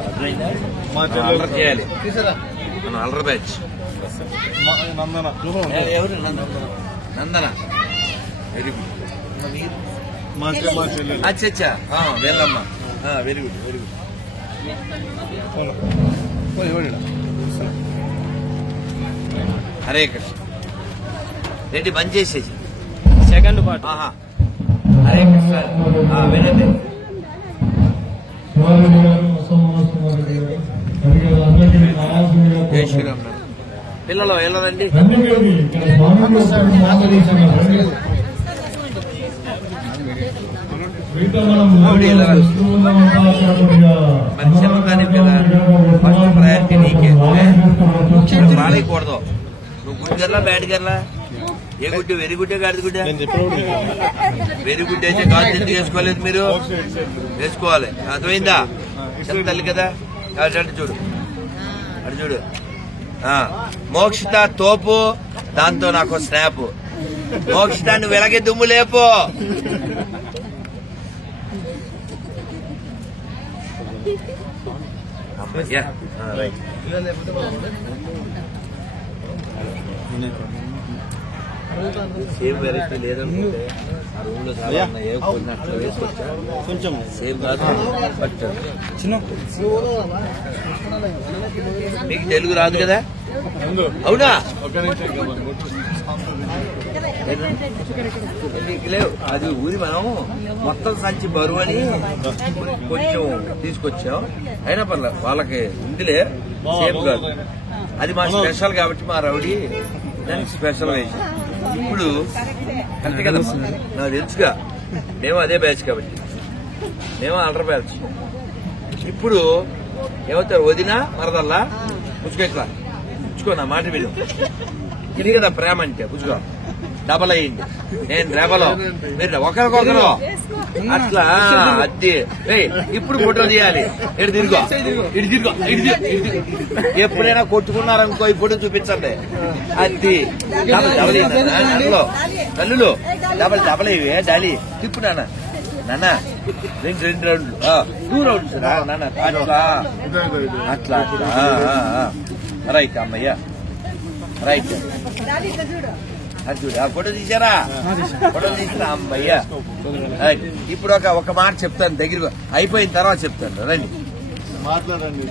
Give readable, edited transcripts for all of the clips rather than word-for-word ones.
అర్థమైందా? అల్లరి చేయాలి మనం, అల్లరి బ్యాచ్. ఎవరు? నందన. Very good. అచ్చా వెళ్ళమ్మా. Very good, very good. Hare Krishna. రెడ్డి బంద్ చేసేసి సెకండ్ పార్ట్. హరే కృష్ణ. వినండి. జై శ్రీరామ్. పిల్లలు వెళ్ళదండి. మరి చిన్నదాని కదా, ఫస్ట్ ప్రయారిటీ నీకే. రాలేకూడదు. నువ్వు గుడ్ గర్లా బ్యాడ్ గర్లా? ఏ గుడ్డు? వెరీ గుడ్డే గాడి గుడ్డ? వెరీ గుడ్ అయితే గాజు ఎందుకు వేసుకోలేదు మీరు? వేసుకోవాలి. అర్థమైందా? చిన్న తల్లి కదా. అటు చూడు, అటు చూడు. మోక్షిత తోపు, దాంతో నాకు స్నాప్. మోక్షిత నువ్వు ఎలాగే దుమ్ము లేపు. సేమ్ వెరైటీ లేదనుకుంటే ఆ రూమ్ లో సాధారణ ఏ కొన్ని అట్లా వేసుకొచ్చా కొంచెం సేమ్ కాదు. బట్ మీకు తెలుగు రాదు కదా? అవునా? లేవు. అది ఊరి మనం మొత్తం సంచి బరువు అని కొంచెం తీసుకొచ్చాం. అయినా పర్లేదు, వాళ్ళకి ఉందిలే, సేమ్ కాదు. అది మా స్పెషల్ కాబట్టి మా రౌడీ దానికి స్పెషల్ వేసి. ఇప్పుడు అంతే కదా, నాకు తెలుసుగా, మేము అదే బ్యాచ్ కాబట్టి, మేము అల్టర్ బ్యాచ్. ఇప్పుడు ఏమవుతారు? వదినా మరదల్లా పుచ్చుకెట్లా పుచ్చుకో, నా మాట విను. ఇది కదా ప్రేమ అంటే. పుచ్చుకో, డబల్ అయ్యింది. నేను రెబలో, మీరు ఒకరికొకరు అట్లా. అద్దె ఇప్పుడు ఫోటో తీయాలి. ఇటు తిరుగో, ఇటు తిరుగో, ఇటు ఎప్పుడైనా కొట్టుకున్నారనుకో ఈ ఫోటో చూపించండి. అది డబల్ డబల్ అందులో తల్లులు డబల్ డబల్ ఇవే డాలి. తిప్పు నాన్న, నాన్న రెండు రౌండ్లు, 2 రౌండ్స్ రా నాన్న. అట్లా అట్లా అట్లా. రైట్ అమ్మయ్య, రైట్. అది చూడు, ఆ ఫోటో తీసారా? ఫోటో తీసినా అమ్మయ్యా. ఇప్పుడు ఒక మాట చెప్తాను, దగ్గర అయిపోయిన తర్వాత చెప్తాను. రండి మాట్లాడండి.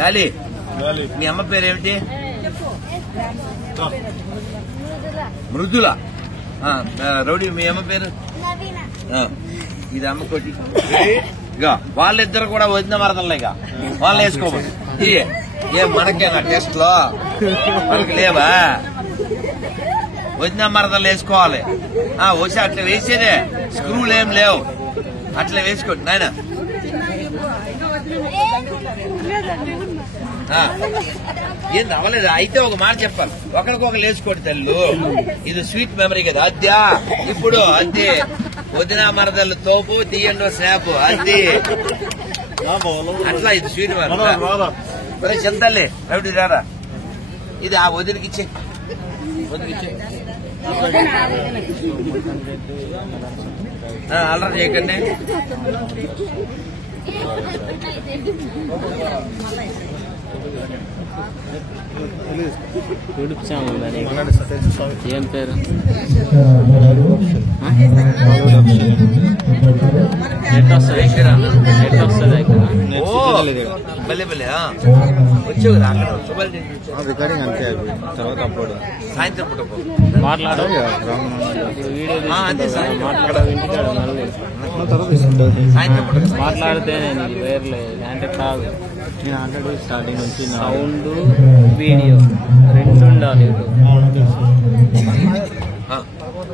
లాలి, మీ అమ్మ పేరేమిటి? మృదుల. రౌడీ, మీ అమ్మ పేరు? ఇది అమ్మ కొట్టి. ఇక వాళ్ళిద్దరు కూడా వదిన మరదల్లేగా, వాళ్ళు వేసుకోమని. ఏం మనకేనా టెస్ట్ లో? మనకి లేవా? వదిన మరదలు వేసుకోవాలి. వచ్చి అట్లా వేసేదే, స్క్రూలు ఏం లేవు, అట్లా వేసుకోండి నాయన. ఏం అవ్వలేదు. అయితే ఒక మాట చెప్పాలి, ఒకరికొకరు వేసుకోండి తల్లు. ఇది స్వీట్ మెమరీ కదా. అద్దా ఇప్పుడు అంతే. వదిన మరదలు తోపు, తీయండి స్నాప్. అది అట్లా ఇది స్వీట్ మెమరీ. చెంతల్లే రవిడి రారా. ఇది ఆ వదిలికిచ్చే, వదిలికిచ్చే. అల్లరి చేయకండి. యూట్యూబ్ ఛానల్ ఏం పేరు? నెట్ వస్తుంది ఇక్కడ, నెట్ వస్తుంది ఇక్కడ. భలే భలే వచ్చేవి రికార్డింగ్ అంతే. తర్వాత అప్లోడ్ సాయంత్రం పూట మాట్లాడు. వీడియో మాట్లాడవు ఇంటికాడ. మళ్ళీ సాయంత్రం పూట మాట్లాడితే నేను వేర్లే అంటే కాదు. నేను ఆల్రెడీ స్టార్టింగ్ నుంచి సౌండ్ వీడియో రెండు ఉండాలి.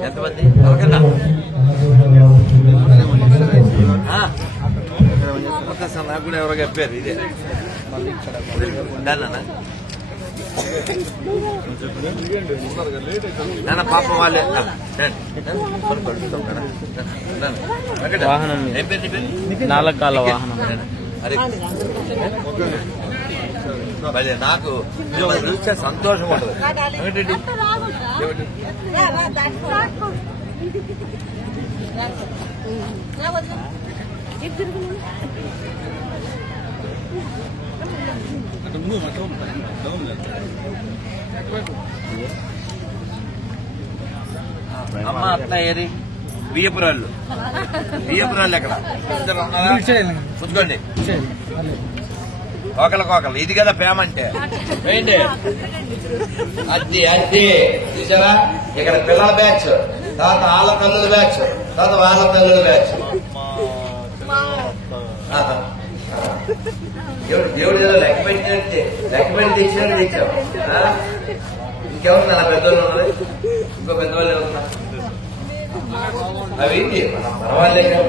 ఎంతమంది? నాకు కూడా ఎవరో చెప్పారు ఇదే. నాన్న పాపం వాళ్ళే వాహనం, 4 కాళ్ళ వాహనం. అరే భలే, నాకు మిమ్మల్ని చూస్తే సంతోషం ఉంటుంది. ఏమిటండి అమ్మ అత్త ఏరి బియ్యపురాళ్ళు ఎక్కడ ఇద్దరు ఉన్నారా పుచ్చుకోండి కోకలు ఇది కదా పేమంటే ఏంటి అది చూసారా ఇక్కడ పిల్లల బ్యాచ్ తర్వాత వాళ్ళ తల్లుల బ్యాచ్ తర్వాత వాళ్ళ తల్లుల బ్యాచ్ దేవుడు ఏదో లెక్క పెట్టి తెచ్చినట్టు తెచ్చావు ఇంకెవరు నా పెద్దోళ్ళు ఉన్నది ఇంకో పెద్దవాళ్ళు ఎవరున్నా అవి పర్వాలేదు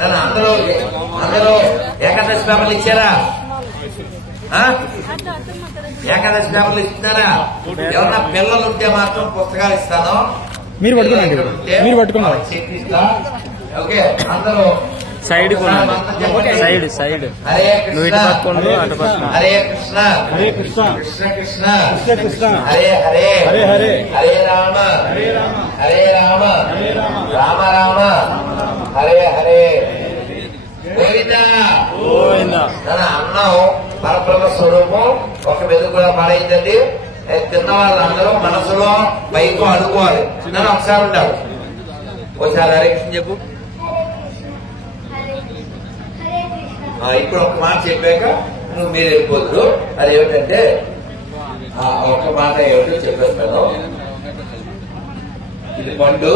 నన్ను అందరూ ఏకాదశి పేపర్లు ఇచ్చారా ఏకాదశి పేపర్లు ఇస్తున్నారా ఎవరన్నా పిల్లలు ఉంటే మాత్రం పుస్తకాలు ఇస్తాను మీరు పట్టుకున్నారు ఓకే అందరూ సైడ్ సైడ్ హరే నువ్వు ఇటు పట్టుకోండి అటు పక్కన హరే కృష్ణ కృష్ణ కృష్ణ హరే హరే హరే రామ రామ రామ హరే హరే గోవిందా తన అన్నం పరబ్రహ్మ స్వరూపం ఒక మెదుగు కూడా పడైందండి తిన్న వాళ్ళందరూ మనసులో పైకి అనుకోవాలి నన్ను ఒకసారి ఉంటారు ఒకసారి హరే కృష్ణ చెప్పు ఇప్పుడు ఒక మాట చెప్పాక నువ్వు మీరు వెళ్ళిపోదు అది ఏమిటంటే ఒక మాట ఏమిటో చెప్పేస్తాను ఇది పండు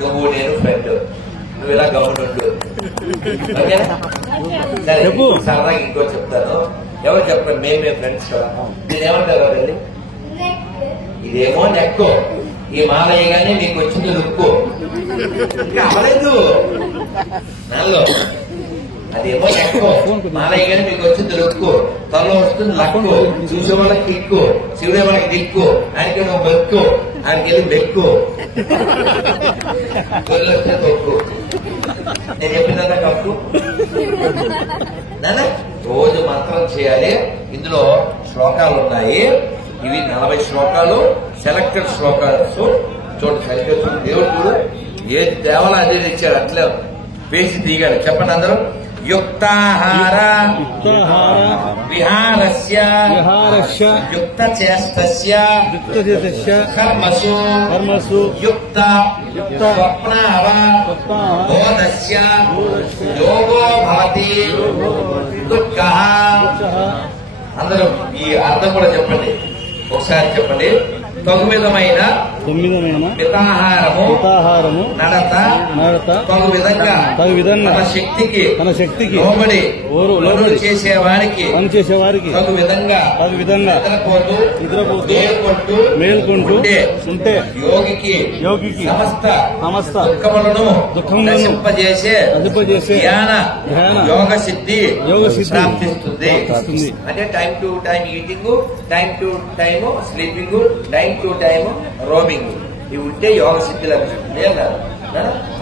నువ్వు నేను ఫ్రెండ్ నువ్వు ఇలా గమనుండు సరే సరదాగా ఇంకో చెప్తాను ఎవరు చెప్పండి మేమే ఫ్రెండ్స్ నేనేమంటారు వెళ్ళి ఇదేమో నెక్కు ఈ మాలయ్యగానే నీకు వచ్చింది లుక్కు ఇంకా అవలేదు నాలో అదేమో ఎక్కువ మాలయ్య గాని మీకు వచ్చింది లొక్కు త్వరలో వస్తుంది లక్కు చూసే వాళ్ళకి కిక్కు శివుడే వాళ్ళకి దిక్కు ఆయనకి నువ్వు బెక్కు ఆయనకి వెళ్ళి బెక్కు వస్తే తొక్కు నేను చెప్పిన తప్పు నాన్న రోజు మంత్రం చేయాలి ఇందులో శ్లోకాలు ఉన్నాయి ఇవి 40 శ్లోకాలు సెలెక్టెడ్ శ్లోకాలు చూడండి సరిగ్గా దేవుడు చూడు ఏ దేవాల అదే తెచ్చాడు అట్లా వేసి దిగాడు చెప్పండి అందరూ యుక్తాహార విహారస్య యుక్తచేష్టస్య కర్మసు యుక్త స్వప్నావ బోధస్య యోగో భవతి దుఃఖః అందరూ ఈ అర్థం కూడా చెప్పండి ఒకసారి చెప్పండి 9మైన మితాహారము నడత తగు విధంగా తన శక్తికి లోబడి చేసేవారికి తగు విధంగా నిద్రపోతూ మేల్కొంటూ ఉంటే యోగికి సమస్త దుఃఖములను నశింపజేసే ధ్యాన యోగ సిద్ధి ప్రాప్తిస్తుంది. అంటే time to time eating, time to time sleeping, time to time roaming ఇవి ఉంటే యోగ సిద్ధి లభిస్తుంది అన్నారు.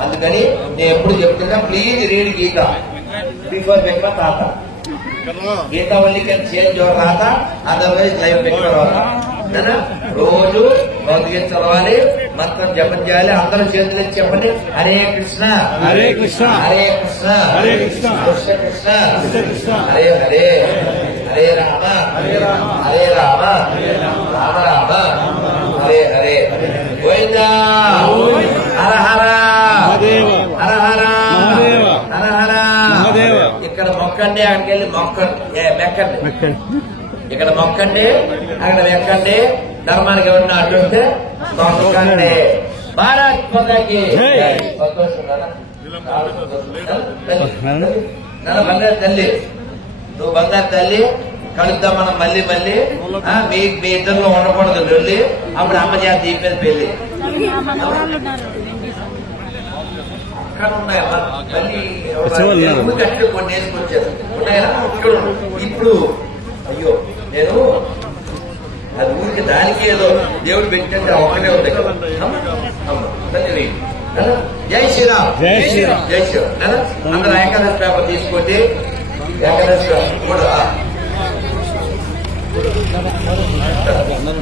అందుకని నేను ఎప్పుడు చెప్తున్నా ప్లీజ్ రీడ్ గీత బిఫోర్ బెక్క తాత గీత ఓన్లీ కెన్ చేంజ్ యువర్ రాత అదర్వైజ్ లైఫ్ బెటర్ రాత. రోజు భగవద్గీత చదవాలి, మంత్రం జపం చేయాలి. అందరూ చేతులు చెప్పండి హరే కృష్ణ హరే కృష్ణ హరే కృష్ణ హరే కృష్ణ కృష్ణ కృష్ణ హరే హరే హరే రామ హరే రామ రామ రామ హరే హరే గోవిందా హర హర హర హర హర హర. ఇక్కడ మొక్కండి, అక్కడికి వెళ్ళి మెక్కండి. ఇక్కడ మొక్కండి, అక్కడ వెక్కండి. ధర్మానికి ఎవరన్నా అడ్డుంటే మొక్కండి. భారత్ మాతాకి బంగారు తల్లి, నువ్వు బంగారు తల్లి. కలుద్దాం మనం మళ్ళీ మీ ఇద్దరిలో ఉండకూడదు వెళ్ళి. అప్పుడు అమ్మ చేత దీపేది పెళ్లి అక్కడ ఉన్నాయమ్మా. మళ్ళీ కట్టి కొన్ని వేసుకొచ్చారు ఉన్నాయా ఇక్కడ. ఇప్పుడు అయ్యో నేను అది ఊరికి దానికి ఏదో దేవుడు పెట్టినట్టు ఒక్కటే ఉంది కదా. జై శ్రీరామ్ జై శ్రీరామ్ జై శ్రీరామ్. అందరూ ఏకాదశి పేపర్ తీసుకోండి. ఏకాదశి కూడా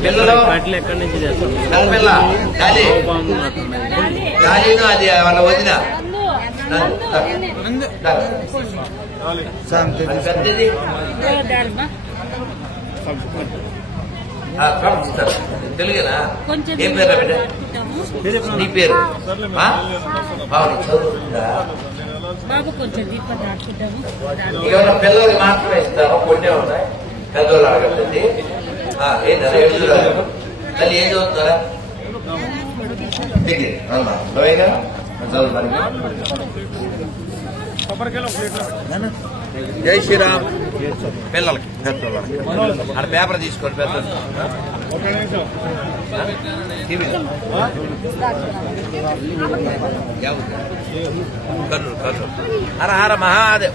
పిల్లలు ఎక్కడి నుంచి చేస్తాం పిల్ల గాలిను అది వాళ్ళ వదిన పెద్దది తెలుగునా ఏం పేరు బిడ్డ నీ పేరు బాబు కొంచెం దీపం దాటుకుంటాము ఏమైనా పిల్లలకి మాత్రమే ఇస్తాము కొన్నే ఉన్నాయి పెద్దోళ్ళు అడగండి తల్లి ఏం చదువుతున్నారా డిగ్రీ అవునా లోయగా చదువుతాను జై శ్రీరామ్ పిల్లలకి పెద్దోళ్ళకి అక్కడ పేపర్ తీసుకోండి పెద్ద కర్నూలు కర్నూలు హర హర మహాదేవ్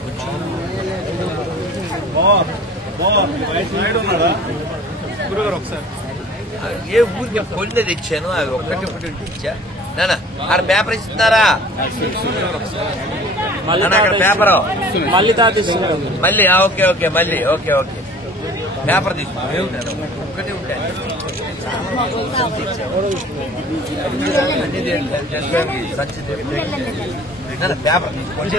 ఏ ఊరికి కొన్ని తెచ్చాను అవి ఒక్కటి ఇచ్చా నాన్న ఆడ పేపర్ ఇస్తున్నారా అక్కడ పేపర్ మళ్ళీ ఓకే ఓకే మళ్ళీ ఓకే ఓకే పేపర్ తీసుకున్నాను ఒక్కటి ఉంటాయి పేపర్ తీసుకోండి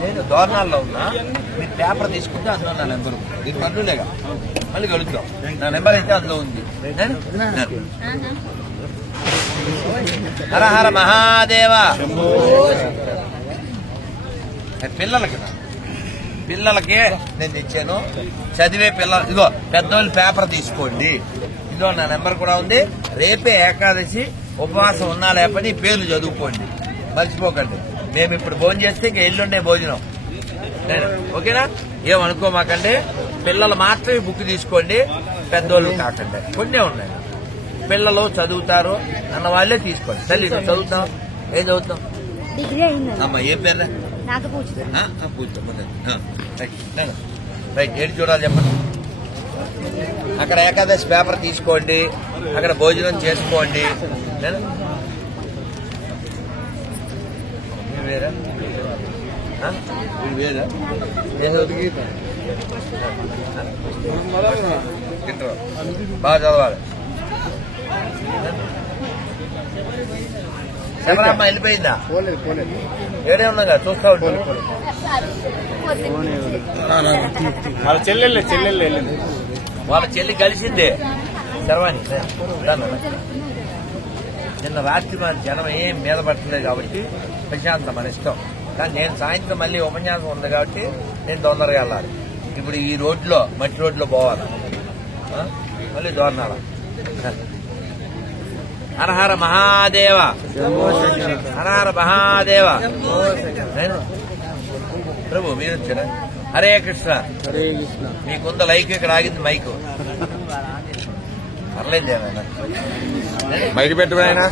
నేను దోరణాల్లో ఉన్నా మీరు పేపర్ తీసుకుంటే అందులో నా నెంబరు మీరు కర్నూలేగా మళ్ళీ కలుద్దాం నా నెంబర్ అయితే అందులో ఉంది హర హర మహాదేవ పిల్లలకే నేను తెచ్చాను చదివే పిల్లలు ఇదిగో పెద్దోళ్ళు పేపర్ తీసుకోండి ఇదిగో నా నెంబర్ కూడా ఉంది రేపే ఏకాదశి ఉపవాసం ఉన్నా లేకపోతే ఈ పేర్లు చదువుకోండి మర్చిపోకండి మేము ఇప్పుడు భోజనం చేస్తే ఇంక ఎల్లుండే భోజనం ఓకేనా ఏమనుకోమాకండి పిల్లలు మాత్రమే బుక్ తీసుకోండి పెద్దోళ్ళు కాకండి కొన్నే ఉన్నాయి పిల్లలు చదువుతారు అన్న వాళ్ళే తీసుకోండి తల్లి నువ్వు చదువుతావు ఏం చదువుతావు అమ్మా ఏ పేరు రైట్ ఏడు చూడాలి చెప్పండి అక్కడ ఏకాదశి పేపర్ తీసుకోండి అక్కడ భోజనం చేసుకోండి వేరా వేరా బాగా చదవాలి శబరమ్మ వెళ్ళిపోయిందా ఏడే ఉన్నా కదా చూస్తా ఉంటాను వాళ్ళ చెల్లి కలిసిందే శర్వాణి నిన్న రాత్రి మన జనం ఏం మీద పట్టలేదు కాబట్టి ప్రశాంతం మన ఇష్టం కానీ నేను సాయంత్రం మళ్ళీ ఉపన్యాసం ఉంది కాబట్టి నేను తొందరగా వెళ్ళాలి ఇప్పుడు ఈ రోడ్లో మట్టి రోడ్లో పోవాలి మళ్ళీ దోరణాల హర హర మహాదేవ హర హర మహాదేవ ప్రభు మీరు వచ్చారా హరే కృష్ణ మీకుంద లైక్ ఇక్కడ ఆగింది మైకు పర్లేదు ఏమైనా మైక్ పెట్టుకున్నా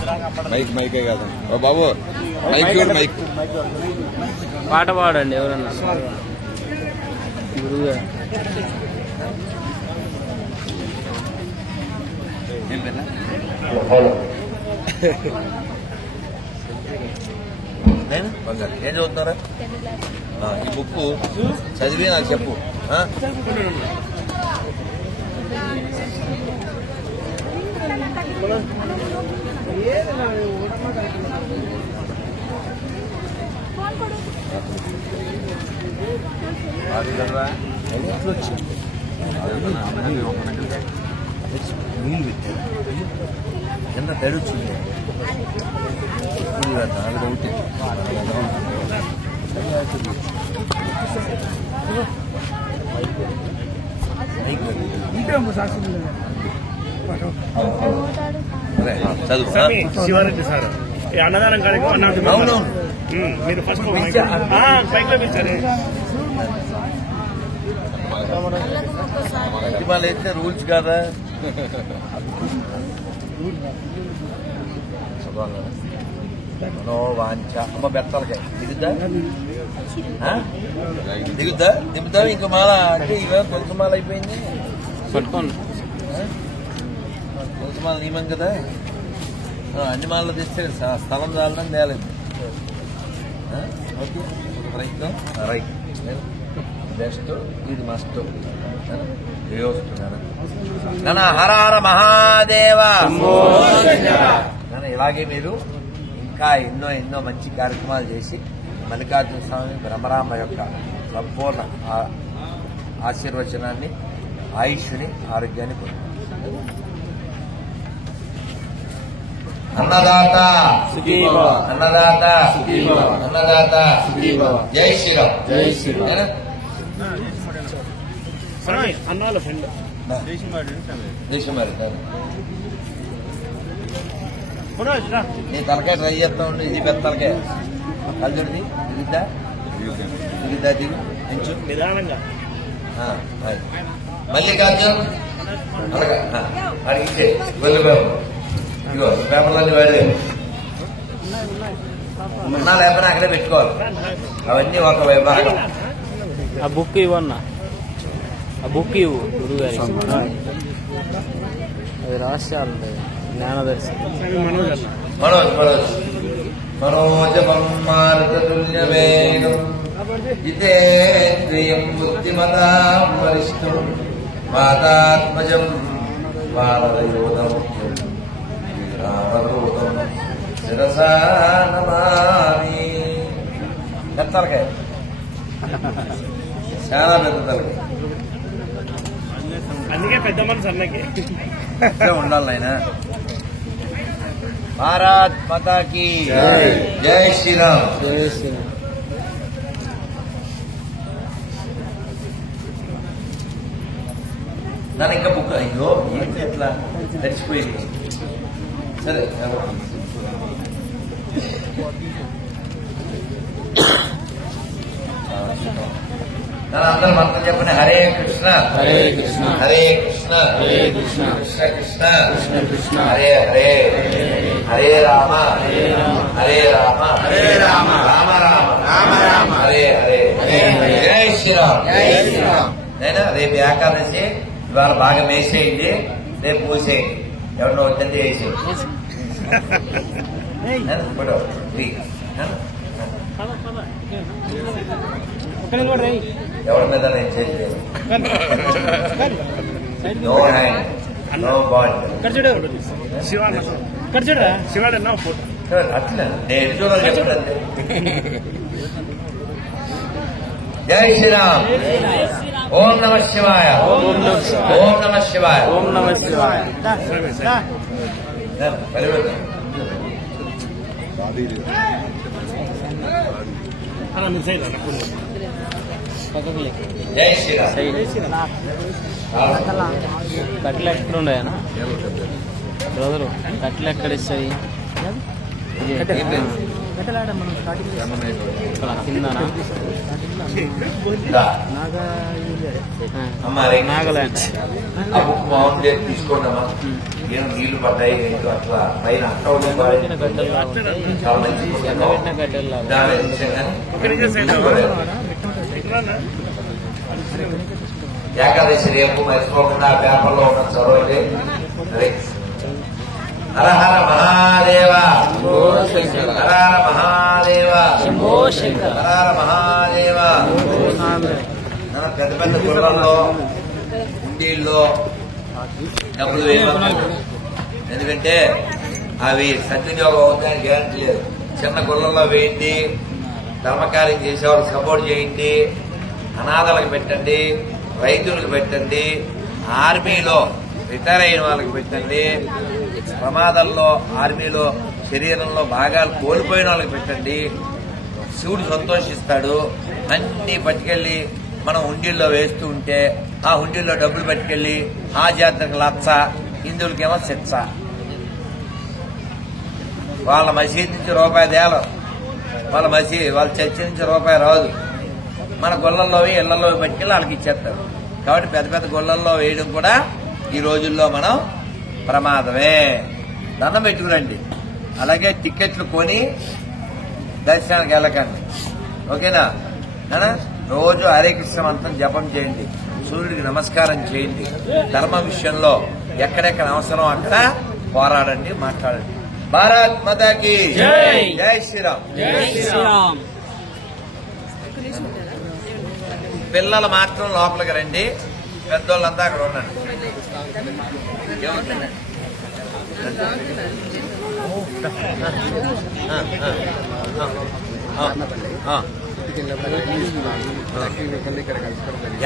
మైకే కాదు బాబు మైక్ పాట పాడండి ఎవరన్నా గురువు ఏం చదువుతున్నారా ఈ బుక్ చదివి నాకు చెప్పు నీళ్ళు పెట్టారు ఎంత తెడుచుంది నాకు ఒకటి చదువు శివారెడ్డి సార్ అన్నదానం కార్యక్రమం అవును మీరు ఫస్ట్ పైకి పిలిచారు ఇవాళ అయితే రూల్స్ కాదా వాంఛ అమ్మ బెత్తలకాయ దిగుద్దా దిగుద్దా దిగుతా ఇంకో మాల అంటే ఇక తులసి మాల అయిపోయింది పట్టుకోండి తులసి మాల నియమం కదా అన్ని మాలలో తెస్తే స్థలం చాలని తేలేదు ఓకే రైట్ రైట్ బెస్ట్ ఇది మస్ట్ హర హర మహాదేవ ఇలాగే మీరు ఇంకా ఎన్నో ఎన్నో మంచి కార్యక్రమాలు చేసి మల్లికార్జున స్వామి బ్రహ్మరామ యొక్క సంపూర్ణ ఆశీర్వచనాన్ని, ఆయుష్ని, ఆరోగ్యాన్ని పొందుతారు. అన్నదాత అన్నదాత అన్నదాత జై శ్రీరామ్. జై శ్రీరామ్. అన్నాల ఫ్రెండ్ దేశమారి నీ తలకాయ ట్రై చేస్తా ఉండు. ఇది పెద్ద తలకాయ కల్జుడిది దిగుద్దా దిగుద్దా దిగు ఎంచు నిదానంగా. మల్లికార్జున్ అడిగితే వెళ్ళిపోయాము. ఇగో పేపర్లన్నీ వాడే ఉన్నా లేకపోయినా అక్కడే పెట్టుకోవాలి. అవన్నీ ఒక విభాగం. ఆ బుక్ ఇవ్వన్నా, ఆ బుక్ ఇవ్వు గురుగారి. అది రహస్యాలు జ్ఞానదర్శనం. మనోజ్ మనోజ్ మనోజమర్గతుల్యవేగం జితేంద్రియం బుద్ధిమతాం వరిష్టం మాతాత్మజం వానరయోధముఖ్యం రామదూతం శిరసా నమామి. పెద్ద తలకాయ, చాలా పెద్ద తలకాయ. అందుకే పెద్ద మనసు అన్నకి ఉండాలి ఆయన. భారత్ మాతా కీ జై శ్రీరామ్. జై శ్రీరామ్. దాని ఇంకా బుక్ అయ్యో ఏంటి ఎట్లా తడిచిపోయింది. సరే దాని అందరూ మంత్రం చెప్పండి. హరే కృష్ణ హరే కృష్ణ హరే కృష్ణ హరే కృష్ణ కృష్ణ కృష్ణ కృష్ణ కృష్ణ హరే హరే హరే రామ హరే రామ హరే రామ రామ రామ రామ రామ హరే హరే హరే హరే జై శ్రీరామ్. జై శ్రీరామ్. నేను రేపు ఏకాదశి, ఇవాళ బాగా మేసేయండి, రేపు మూసేయండి. ఎవరినో వద్దంటే వేసేయండి. ఎవరి మీద నేను చేయలేదు. No hand no body. శివాడన్నా ఫోటో అట్లా నేను చూడాలి చెప్పండి. జై శ్రీరామ్. ఓం నమ శివాయ. ఓం నమః శివాయ. ఓం నమ శివాయ. ఓం నమః శివాయ. పరివర్తన అలా మీ సైడ్ జై శ్రీరామ్. కట్టెలు ఎక్కడున్నాయనా బ్రదరు? కట్టెలు ఎక్కడ ఇస్తాయి? ఇక్కడ కిందనా? నాగలాండ్. ఆ బుక్ బాగుంది తీసుకోండమ్మా. ఏం నీళ్లు పడ్డాయి ఏంటో అట్లా పైన అక్కడ కట్టెలు చాలా మంచి పుస్తకం. కట్టెలు దాని విషయంగానే ఏకాదశి రేపు మర్చిపోకుండా పేపర్లో ఉన్న చదవండి. హర హర మహాదేవ హర హర మహాదేవ హర హర మహాదేవ. పెద్ద పెద్ద గుళ్ళల్లో ఉండిల్లో డబ్బులు వేయమన్నారు. ఎందుకంటే అవి సద్వినియోగం అవుతాయని గ్యారంటీ లేదు. చిన్న గుళ్ళల్లో వేయండి, ధర్మకార్యం చేసేవాళ్ళకి సపోర్ట్ చేయండి, అనాథలకు పెట్టండి, రైతులకు పెట్టండి, ఆర్మీలో రిటైర్ అయిన వాళ్ళకి పెట్టండి, ప్రమాదంలో ఆర్మీలో శరీరంలో భాగాలు కోల్పోయిన వాళ్ళకి పెట్టండి. శివుడు సంతోషిస్తాడు. అన్ని పట్టుకెళ్లి మనం హుండీల్లో వేస్తూ ఉంటే ఆ హుండీల్లో డబ్బులు పట్టుకెళ్లి ఆ జాతరకు లచ్చ, హిందువులకేమో శిక్ష. వాళ్ళ మసీద్ నుంచి రూపాయి తేలం, వాళ్ళ చర్చి నుంచి రూపాయి రాదు. మన గొల్లల్లో ఇళ్లలో పట్టుకెళ్ళి వాళ్ళకి ఇచ్చేస్తారు. కాబట్టి పెద్ద పెద్ద గొల్లల్లో వేయడం కూడా ఈ రోజుల్లో మనం ప్రమాదమే. దండం పెట్టుకురండి. అలాగే టికెట్లు కొని దర్శనానికి వెళ్ళకండి. ఓకేనా? రోజు హరే కృష్ణ మంత్రం జపం చేయండి, సూర్యుడికి నమస్కారం చేయండి. ధర్మ విషయంలో ఎక్కడెక్కడ అవసరం అక్కడ పోరాడండి, మాట్లాడండి. భారత్ మాతాకి జై శ్రీరామ్. పిల్లలు మాత్రం లోపలికి రండి, పెద్దోళ్ళంతా అక్కడ ఉండండి.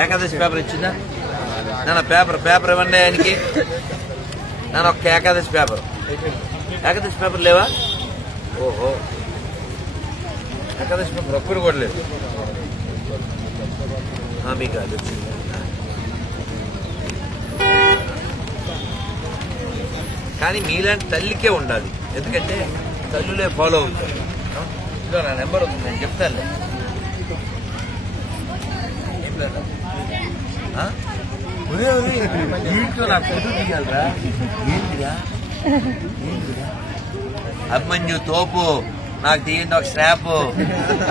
ఏకాదశి పేపర్ ఇచ్చిందా? నేను పేపర్ ఇవ్వండి ఆయనకి. నేను ఒక్క ఏకాదశి పేపర్ లేవా? ఓహో, ఏకాదశి పేపర్ ఒక్కడు కూడా లేదు. మీకు అది వచ్చింది. కానీ మీలాంటి తల్లికే ఉండాలి, ఎందుకంటే తల్లులే ఫాలో అవుతారు. ఇదో నా నెంబర్ ఉంది, నేను చెప్తాను. ఏం లేదా? ఇంట్లో నాకు ఫోటో తీయాలరా? ఏంటిరా? అభిమన్యు తోపు, నాకు తీయండి ఒక స్నాప్.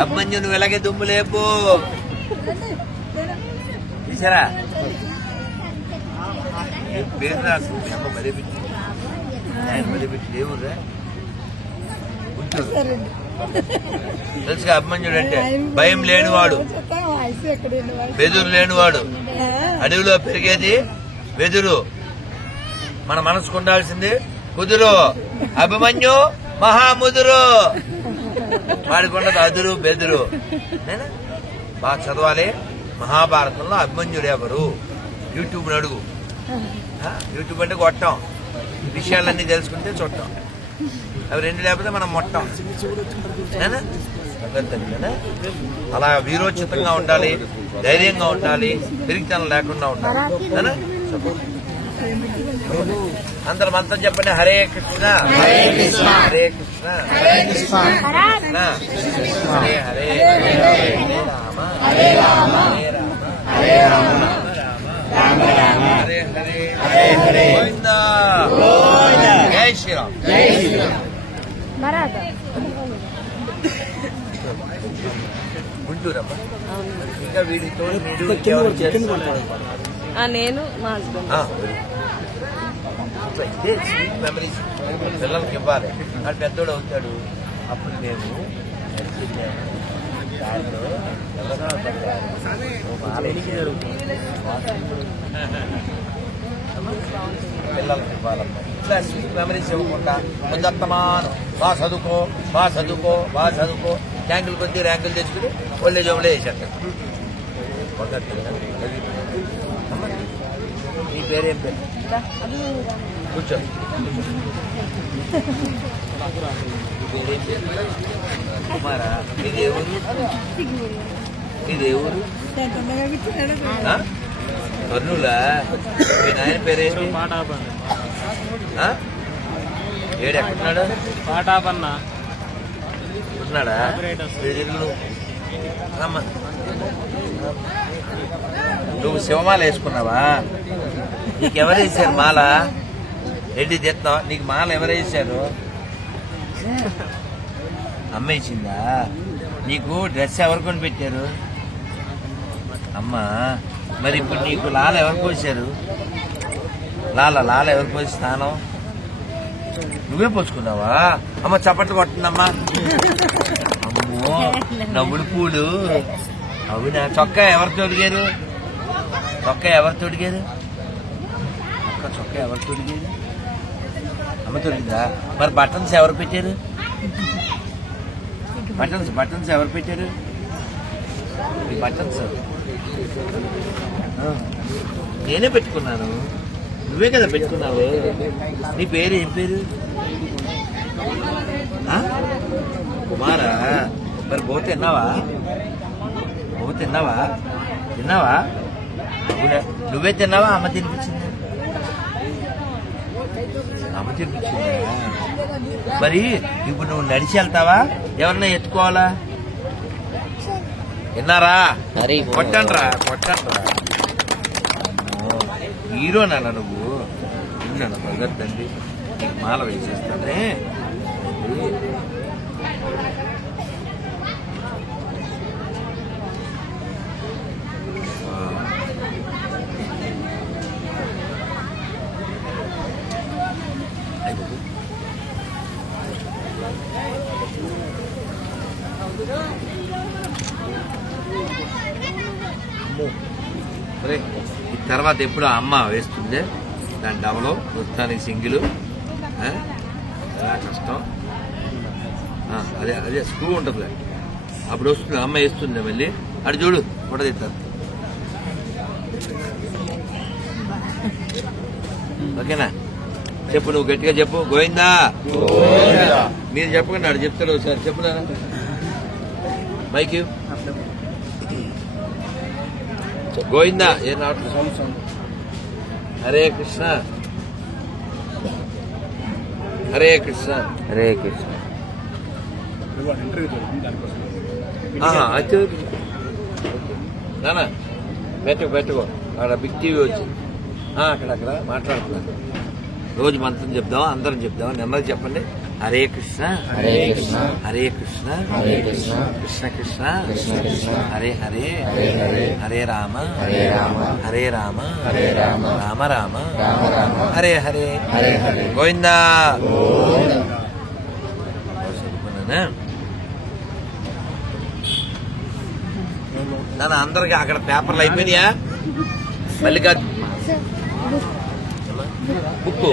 అభిమన్యు నువ్వు ఇలాగే దుమ్ము లేపు. తీసారా? పేరు నాకు అమ్మ మరీ పెట్టి, ఆయన మరీ పెట్టి దేవుర్రా గుంటూరు. తెలుసుగా అభిమన్యుడు అంటే భయం లేనివాడు, బెదురు లేనివాడు. అడవిలో పెరిగేది వెదురు, మన మనసుకు ఉండాల్సింది కుదురు. అభిమన్యు మహాముదురు, వాడికి ఉండదు అదురు బెదురు. బాగా చదవాలి. మహాభారతంలో అభిమన్యుడు ఎవరు? యూట్యూబ్ అడుగు. యూట్యూబ్ అంటే కొట్టాం, విషయాలన్నీ తెలుసుకుంటే చూడటం. అవి రెండు లేకపోతే మనం మొట్టం. అలా వీరోచితంగా ఉండాలి, ధైర్యంగా ఉండాలి, పెరిగితనం లేకుండా ఉండాలి. అందరం మంత్రం చెప్పండి. హరే కృష్ణ హరే కృష్ణ హరే కృష్ణ హరే హరే హరే రామ హరే రామ హరే రామ హరే హరే హరే హరే గోవింద జై శ్రీరామ్. గుంటూరమ్మా. ఇంకా వీడితో నేను మా హస్బెండ్. ఇదే స్వీట్ మెమరీస్ పిల్లలకి ఇవ్వాలి. వాడు పెద్దోడు అవుతాడు, అప్పుడు మేము దాంట్లో పిల్లలకి ఇవ్వాలమ్మా. ఇట్లా స్వీట్ మెమరీస్ ఇవ్వకుండా కొందత్తమానం బాగా చదువుకో బాగా చదువుకో బాగా చదువుకో, ట్యాంకులు కొద్ది ర్యాంకులు తెచ్చుకుని ఒళ్ళే జోబులే వేసేస్తారు. నీ పేరేం పేరు? కూర్చో. పేరేం పేరు? కుమారా. మీది ఏ ఊరు? మీది ఏ ఊరు? కర్నూలా. మీ నాయన పేరేంటి? ఏడు ఎక్కడున్నాడు? పాటాపన్నా ఉన్నాడా? అమ్మా, నువ్వు శివమాల వేసుకున్నావా? నీకెవరు వేసారు మాల? రెడ్డి తెస్తావా? నీకు మాల ఎవరు వేసారు? అమ్మ ఇచ్చిందా? నీకు డ్రెస్ ఎవరు కొని పెట్టారు? అమ్మా. మరి ఇప్పుడు నీకు లాల ఎవరు పోసారు? లాల ఎవరు పోసి స్నానం? నువ్వే పోసుకున్నావా? అమ్మ చప్పట్లు కొట్టిందమ్మా. అమ్మో నవ్వుడు పూలు. అవునా? చొక్కా ఎవరు తొడిగారు? చొక్కా ఎవరు తొడిగారు? చొక్కా ఎవరు తొడిగారు? అమ్మ తొడిగిందా? మరి బటన్స్ ఎవరు పెట్టారు? బటన్స్ ఎవరు పెట్టారు? బటన్స్ నేనే పెట్టుకున్నాను. నువ్వే కదా పెట్టుకున్నావు. నీ పేరు ఏం పేరు? కుమారా. మరి బో తిన్నావా? తిన్నావా? నువ్వే తిన్నావా? అమ్మ తినిపించిందా? అమ్మ తినిపించిందా? మరి ఇప్పుడు నువ్వు నడిచి వెళ్తావా? ఎవరన్నా ఎత్తుకోవాలా? విన్నారా? కొట్టండ్రా. హీరోనా నువ్వు? విన్నాను భగత్తండి. నీకు మాల వేసేస్తానే. ఈ తర్వాత ఎప్పుడు అమ్మ వేస్తుంది దాని డబలు, ప్రస్తుతానికి సింగిల్. ఎలా కష్టం. అదే అదే స్క్రూ ఉంటుంది, అప్పుడు వస్తుంది అమ్మ వేస్తుంది మళ్ళీ. అటు చూడు ఫోటో తీస్తారు. ఓకేనా? చెప్పు, నువ్వు గట్టిగా చెప్పు. గోవిందా. మీరు చెప్పకండి, అడు చెప్తాడు ఒకసారి. చెప్పునా మైక్ గోవిందా. ఏం రావట్లేదు. హరే కృష్ణ హరే కృష్ణ హరే కృష్ణ. నానా పెట్టుకో. అక్కడ బిగ్ టీవీ వచ్చింది, అక్కడ మాట్లాడుతున్నారు. రోజు మంత్రం చెప్దాం, అందరం చెప్దాం. నెమ్మది చెప్పండి. హరే కృష్ణ హరే కృష్ణ హరే కృష్ణ హరే కృష్ణ కృష్ణ కృష్ణ కృష్ణ కృష్ణ హరే హరే హరే హరే హరే రామ హరే రామ హరే రామ హరే రామ రామ రామ రామ రామ హరే హరే హరే హరే. గోవిందా. నాన్న అందరికి అక్కడ పేపర్లు అయిపోయినాయా? మల్లికార్జున బుక్కు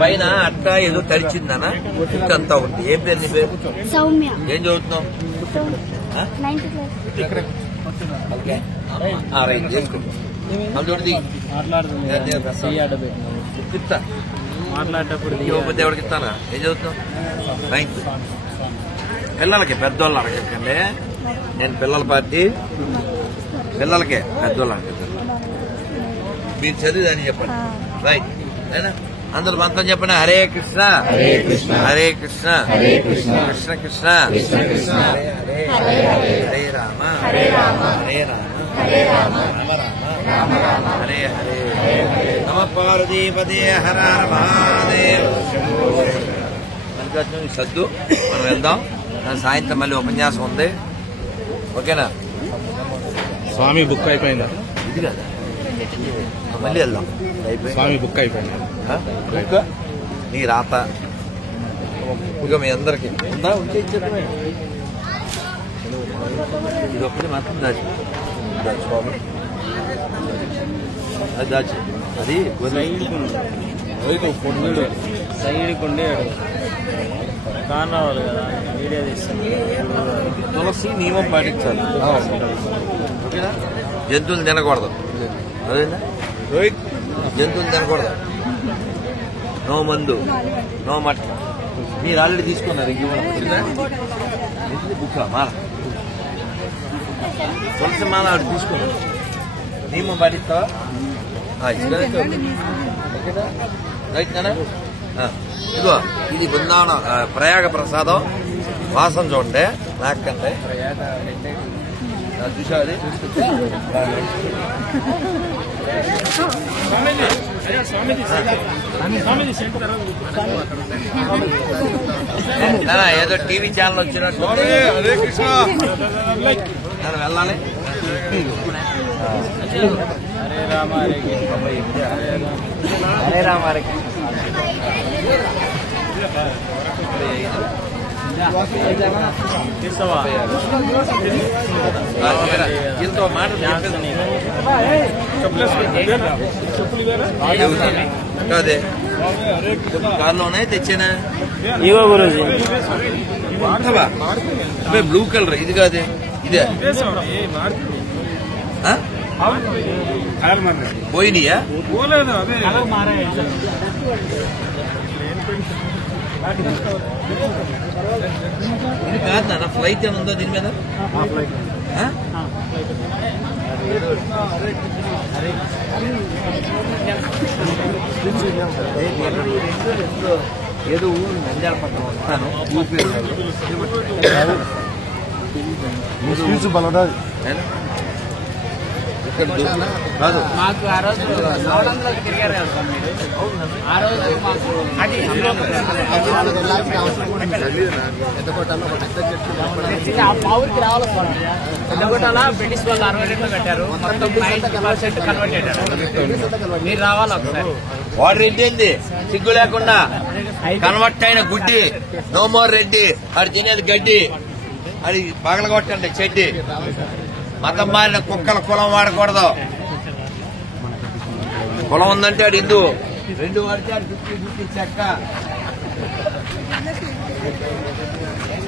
పైన అట్ట ఏదో తడిచిందనా? బుక్ అంతా ఒకటి. ఏం పేరు నీ పేరు? సౌమ్య. ఏం చదువుతున్నావు? 9th class. ఇక్కడ రైట్ చేసుకుంటాం. అందులో బుక్ ఇస్తా. మాట్లాడేటప్పుడు ఇవ్వకపోతే ఎవరికి ఇస్తానా? ఏం చదువుతున్నావు? 9th. పిల్లలకి, పెద్దోళ్ళు అడగకండి. నేను పిల్లల పార్టీ, పిల్లలకే, పెద్దోళ్ళు అడగదు. మీరు చదివిదని చెప్పండి. రైట్ అయినా అందరూ మంత్రం చెప్పండి. హరే కృష్ణ హరే కృష్ణ హరే కృష్ణ హరే కృష్ణ కృష్ణ కృష్ణ కృష్ణ కృష్ణ హరే హరే హరే రామ హరే రామ హరే రామ రామ రామ హరే హరే నమ పార్వతీపదే హర హర మహాదేవ్. మల్లికార్జున సద్దు మనం వెళ్దాం. సాయంత్రం మళ్ళీ ఉపన్యాసం ఉంది. ఓకేనా? స్వామి బుక్ అయిపోయిందా? ఇది కదా, మళ్ళీ వెళ్దాం. అయిపోయి స్వామి బుక్ అయిపోయింది. బుక్ నీ రాత ఇక మీ అందరికి ఉందా? ఉంటే ఇచ్చేద్దామే. ఇది ఒక్కటి మాత్రం దాచి స్వామి, అది దాచి. అది సైడ్ కొండేడు కాన్ రావాలి కదా, వీడియో తీస్తాను. తులసి నియమం పాటించాలి. ఓకేనా? జంతువులు తినకూడదు. అదేనా? జంతువులు తినకూడదు. నో మందు, నో మటన్. మీరు ఆల్రెడీ తీసుకున్నారు. బుక్ మాల, తులసి మాల ఆవిడ తీసుకున్నారు. నియమం పాటిస్తావా? ఓకేనా? రైట్ నానా? ఇదిగో ఇది బృందావన ప్రయాగ ప్రసాదం. వాసన చూడండి, నాకంటే చూసాది. ఏదో టీవీ ఛానల్ వచ్చినట్టు వెళ్ళాలి. హరే రామ హరే హరే రామ హరే ఇంతో మాట కాదే, కార్లోనే తెచ్చానా? ఇగో గురూజీ అబ్బాయి బ్లూ కలర్. ఇది కాదే, ఇదే పోయినాయా? ఇది కాదు నాన్న, ఫ్లైట్ అని ఉందా దీని మీద? ఏదో ఊరు నంద్యాల పక్కన వస్తాను. ఇక్కడ కాదు మాకు ఆ రోజు నవడంలోకి తిరిగారు కదా మీరు. ఆ రోజు మాకు మా ఊరికి రావాలి. పెద్దగొట్టాల బ్రిటిష్ వాళ్ళు 62 కట్టారు. మొత్తం 90% కన్వర్ట్ అయ్యారు. మీరు రావాలి ఒకసారి. వాడు రెడ్డి ఏంది సిగ్గు లేకుండా కన్వర్ట్ అయిన గుడ్డి. No more Reddy. అది తినేది గడ్డి. అది పగలగొట్టండి చెడ్డి. మతం మారిన కుక్కల కులం వాడకూడదు. కులం ఉందంటే ఆడు హిందూ. 2 వాడితే ఆడు 50 చెక్క. సార్